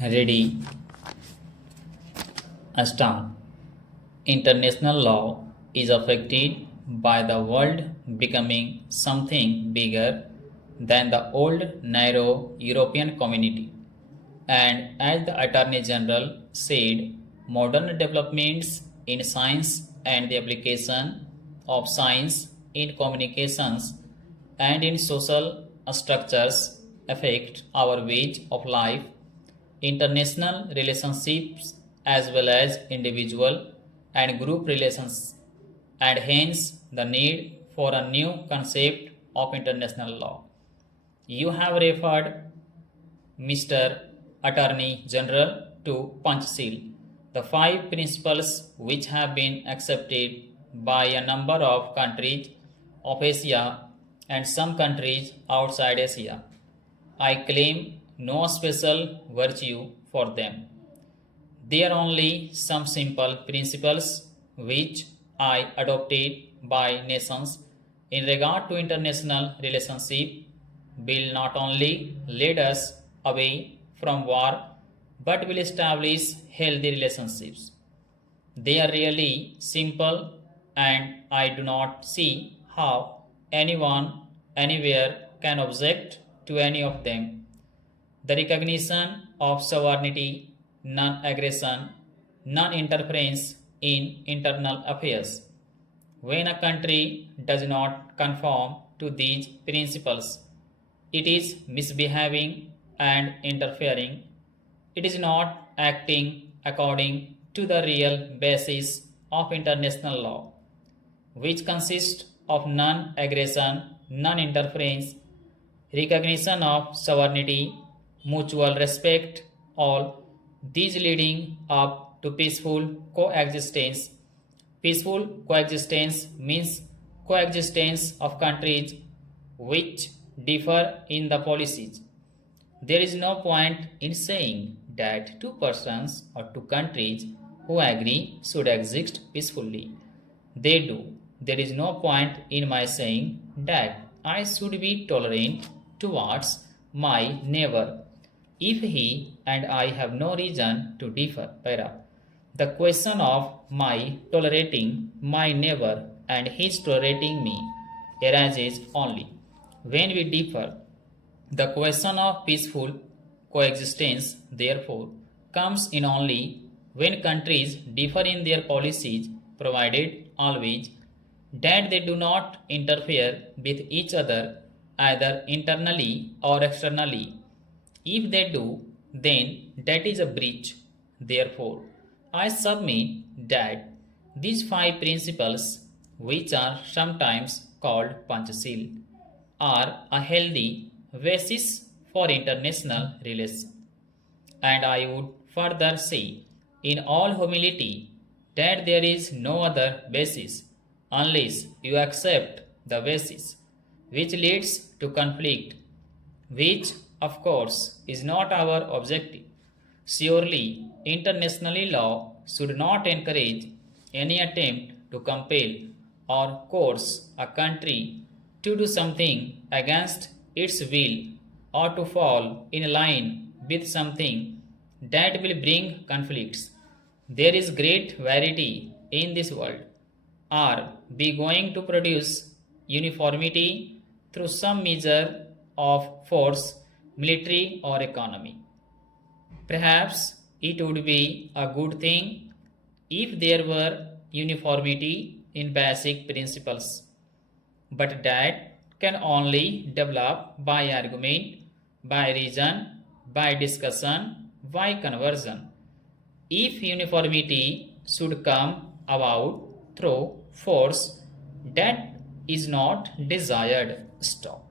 Ready, start. International law is affected by the world becoming something bigger than the old narrow European community. And as the Attorney General said, modern developments in science and the application of science in communications and in social structures affect our ways of life, international relationships as well as individual and group relations, and hence the need for a new concept of international law. You have referred Mr. Attorney General to Panchsheel, the five principles which have been accepted by a number of countries of Asia and some countries outside Asia. I claim no special virtue for them. They are only some simple principles which I adopted by nations in regard to international relationship will not only lead us away from war but will establish healthy relationships. They are really simple and I do not see how anyone anywhere can object to any of them. The recognition of sovereignty, non aggression, non interference in internal affairs. When a country does not conform to these principles, it is misbehaving and interfering. It is not acting according to the real basis of international law, which consists of non aggression, non interference, recognition of sovereignty, mutual respect, all these leading up to peaceful coexistence. Peaceful coexistence means coexistence of countries which differ in the policies. There is no point in saying that two persons or two countries who agree should exist peacefully. They do. There is no point in my saying that I should be tolerant towards my neighbor if he and I have no reason to differ. Para. The question of my tolerating my neighbor and his tolerating me arises only when we differ. The question of peaceful coexistence, therefore, comes in only when countries differ in their policies, provided always that they do not interfere with each other either internally or externally. If they do, then that is a breach. Therefore, I submit that these five principles, which are sometimes called Panchasheel, are a healthy basis for international relations. And I would further say, in all humility, that there is no other basis unless you accept the basis which leads to conflict, which of course is not our objective. Surely, international law should not encourage any attempt to compel or coerce a country to do something against its will or to fall in line with something that will bring conflicts. There is great variety in this world. Are we going to produce uniformity through some measure of force, military, or economy? Perhaps it would be a good thing if there were uniformity in basic principles, but that can only develop by argument, by reason, by discussion, by conversion. If uniformity should come about through force, that is not desired. Stop.